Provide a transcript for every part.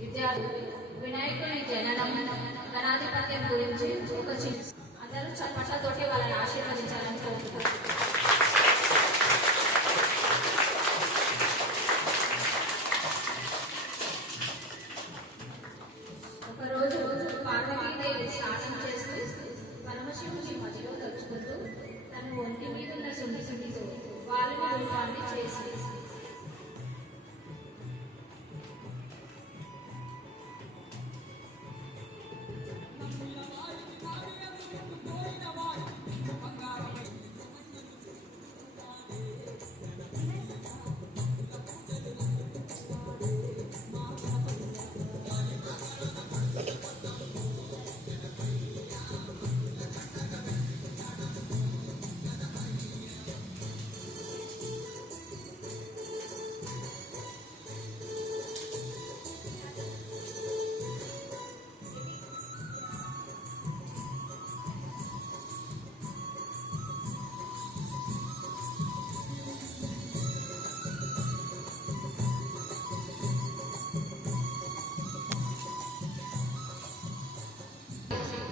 విద్యార్థులు వినాయకుని జననం గణాధిపత్యం గురించి ఒక అందరూ చప్పట్లతోటి వాళ్ళని ఆశీర్వదించాలని కోరుకుంటున్నారు. ఒకరోజు పార్వతీదేవి స్నానం చేస్తూ పరమశివుని మధ్యలో తలుచుకుంటూ తన ఒంటి మీద ఉన్న సున్నితో వారిని రూపాన్ని చేసి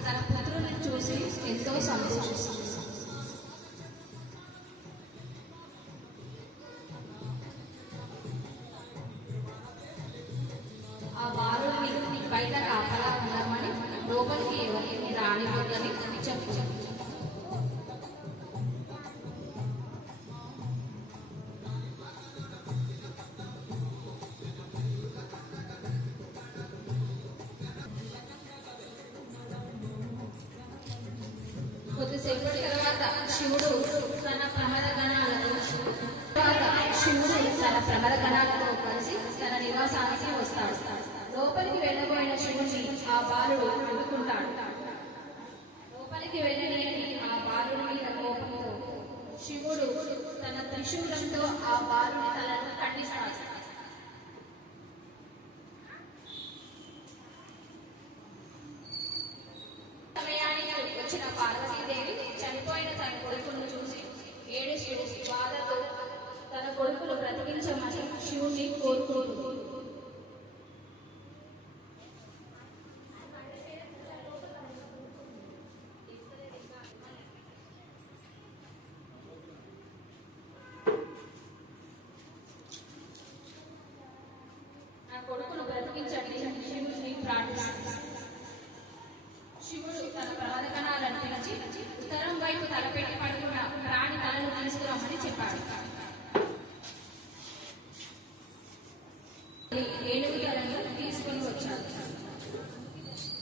తన పుత్రుని చూసి ఎంతో సంతోషిస్తుంది. ఆ బాలుడిని బయట కాపలా ఉండమని లోపలికి ఎవరిని రానివ్వదని చెప్పు. కొద్దిసేపటి తర్వాత శివుడు తన ప్రమద గణాలతో కలిసి తన నివాసానికి వస్తాడు. లోపలికి వెళ్ళబోయిన శివుడిని ఆ బాలుడు అడ్డుకుంటాడు. లోపలికి వెళ్ళలేని ఆ బాలుడి మీద కోపంతో శివుడు తన త్రిశూలంతో ఆ బాలుడి తలను ఖండిస్తాడు. వచ్చిన పార్వతీదేవి చనిపోయిన తన కొడుకును చూసి ఏడుస్తూ బాధతో తన కొడుకును బ్రతికించమని శివుని కోరుకుంటుంది. నా కొడుకును బ్రతికించండి శివుని ప్రార్థిస్తుంది. శివుడు తన ప్రమదకణాలను పిలిచి ఉత్తరం వైపు తలపెట్టి పడుకున్న ప్రాణి తలను తీసుకురమ్మని చెప్పాడు. ఏనుగు తలను తీసుకుని వచ్చాడు.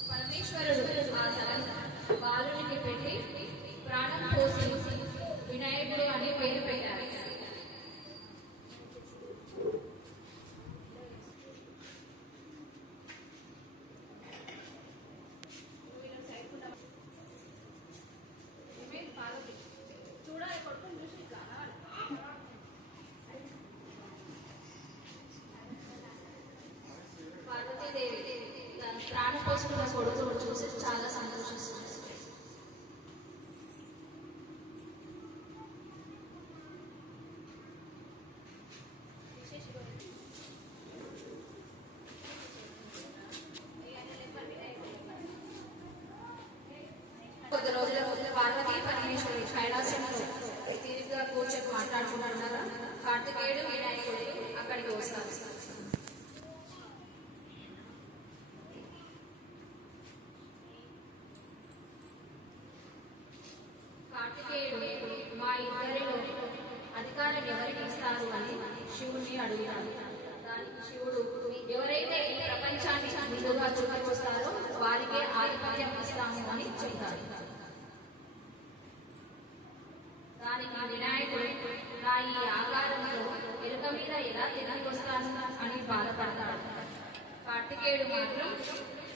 పరమేశ్వరుడు ఆ తలను బాలునికి పెట్టి ప్రాణం పోసి వినాయకుడు అని పేరు పెట్టారు. పార్వతీదేవి తన ప్రాణం పోసుకున్న కొడుకును చూసి చాలా సంతోషిస్తుంది. కొద్ది రోజుల పార్వతీ పరమేశ్వరుడు కైలాసంలో తీరిగ్గా కూర్చొని మాట్లాడుకుంటున్నారా కార్తికేయుడు వినాయకుడు అక్కడికి వస్తారు. కార్తికేయుడు మా ఇద్దరిలో అధికారం ఎవరికి ఇస్తారు అని శివుడిని అడుగుతాడు. దానికి శివుడు ఎవరైతే ఈ ప్రపంచాన్ని నిలువుగా చూపిస్తారో వారికే ఆధిపత్యం ఇస్తాము అని చెప్తాడు. దానికి వినాయకుడు నా ఈ ఆకారంలో ఎలుక మీద ఎలా తిరిగి వస్తాను అని బాధపడతాడు. కార్తికేయుడు మాత్రం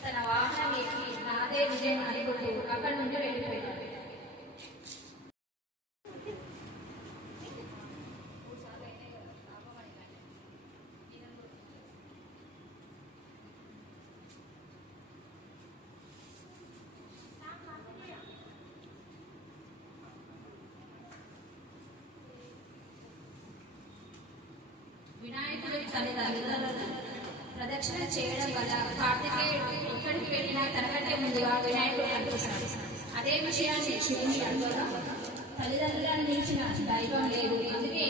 తన వాహనం ఎక్కి నాదే విజయం అనుకుంటూ అక్కడి నుండి వెళ్ళిపోయాడు. వినాయకుడి తల్లిదండ్రులను ప్రదక్షిణ చేయడం వల్ల కార్తికేయుడు ఎక్కడికి వెళ్ళినా తనకంటే ముందుగా వినాయకుడు కనిపిస్తాడు. అదే విషయాన్ని శివుని అడగగా తల్లిదండ్రులను మించిన దైవం లేదు, అందుకే